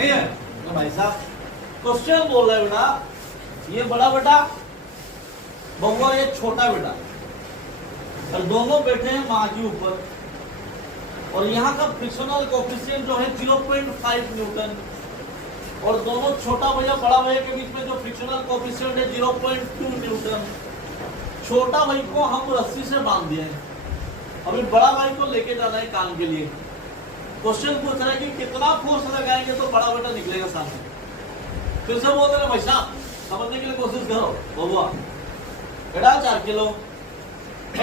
नहीं है? तो भाई साहब क्वेश्चन बोल रहा है बेटा, ये बड़ा बेटा बहुआ, ये छोटा बेटा, और दोनों बैठे हैं माँ के ऊपर, और यहाँ का फ्रिक्शनल कोएफिशिएंट जो है 0.5 न्यूटन, और दोनों छोटा भैया बड़ा भैया के बीच में जो फ्रिक्शनल कोएफिशिएंट है 0.2 न्यूटन। छोटा भाई को हम रस्सी से बांध दिए हैं, अभी बड़ा भाई को लेके जाना है काम के लिए। क्वेश्चन पूछ रहा है कि कितना फोर्स लगाएंगे तो बड़ा बेटा निकलेगा सामने। फिर से बोल रहे भाई साहब, समझने के लिए कोशिश करो। बबुआ बेटा 4 किलो,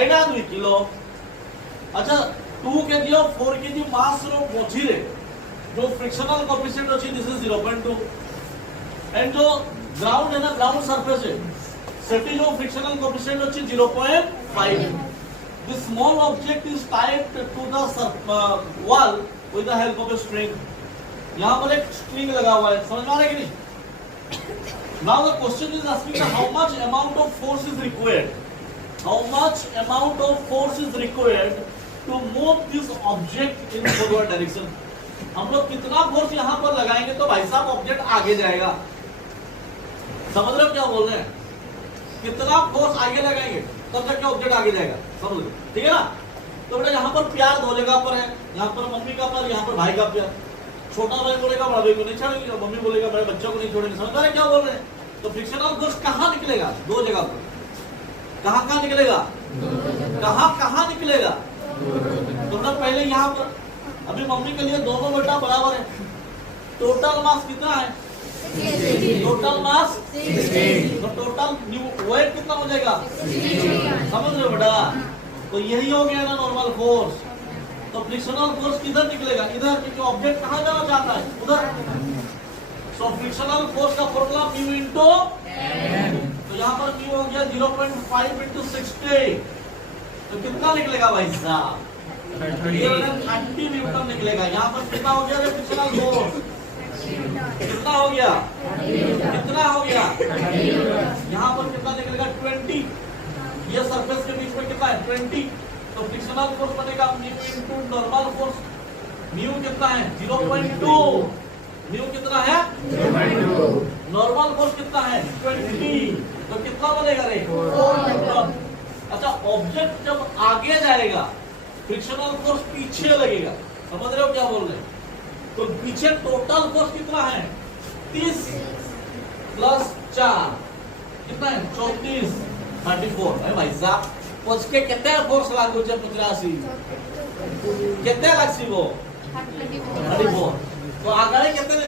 एडा 2 किलो, अच्छा 2 kg और 4 kg मास रो पहुंची रे, जो फ्रिक्शनल कोएफिशिएंट अछि दिस इज 0.2, एंड जो ग्राउंड है ना, ग्राउंड सरफेस है, सेटी जो फ्रिक्शनल कोएफिशिएंट अछि 0.5। This small object is tied to the wall with the help of a string. यहां पर एक स्ट्रिंग लगा हुआ है, समझ में आ रहा है कि नहीं? Now the question is asking how much amount of force is required. How much amount of force is required to move this object in forward direction. हम लोग कितना फोर्स यहाँ पर लगाएंगे तो भाई साहब ऑब्जेक्ट आगे जाएगा। समझ रहे हो क्या बोल रहे हैं? कितना फोर्स आगे लगाएंगे तब जाके ऑब्जेक्ट आगे जाएगा, समझ लो, ठीक है ना? तो बेटा यहाँ पर प्यार दो जगह पर है, यहाँ पर मम्मी का प्यार, यहाँ पर भाई का प्यार। छोटा भाई बोलेगा बड़ा भाई को नहीं छोड़ेंगे, मम्मी बोलेगा बड़े बच्चों को नहीं छोड़ेंगे। समझ रहे क्या बोल रहे हैं? तो फ्रिक्शनल फोर्स कहाँ निकलेगा? 2 जगह पर। कहाँ निकलेगा? कहाँ निकलेगा? तो ना पहले यहाँ पर, अभी मम्मी के लिए दोनों बेटा बराबर है। टोटल मास कितना है? टोटल मास, तो टोटल वेट कितना हो जाएगा? समझ रहे हो बेटा? तो यही हो गया ना नॉर्मल फोर्स। तो फ्रिक्शनल फोर्स किधर निकलेगा? इधर, क्योंकि ऑब्जेक्ट कहाँ जाना चाहता है? उधर। सो फ्रिक्शनल फोर्स का फॉर्मूला म्यू इनटू n। तो यहाँ पर म्यू हो गया 0.5 into 60, तो कितना निकलेगा भाई साहब? 30 न्यूटन निकलेगा। यहाँ पर कितना हो गया फ्रिक्शनल फोर्स? कितना हो गया? कितना हो गया? यहाँ पर कितना निकलेगा? 20। ये सरफेस के बीच में कितना है? 20। तो फ्रिक्शनल फोर्स बनेगा mu into normal force. Mu कितना है? 0.2। म्यू कितना है? 0.2। नॉर्मल फोर्स कितना है? 20। तो कितना बनेगा रे? 4। अच्छा, ऑब्जेक्ट जब आगे जाएगा फ्रिक्शनल फोर्स पीछे लगेगा। समझ रहे हो क्या बोल रहे हैं? तो पीछे टोटल फोर्स कितना है? 30 प्लस 4 कितना है? 34, 34 है भाई साहब। उसके कितने फोर्स लागू है? 85। कितने लागसी वो? 34। तो आगे कितने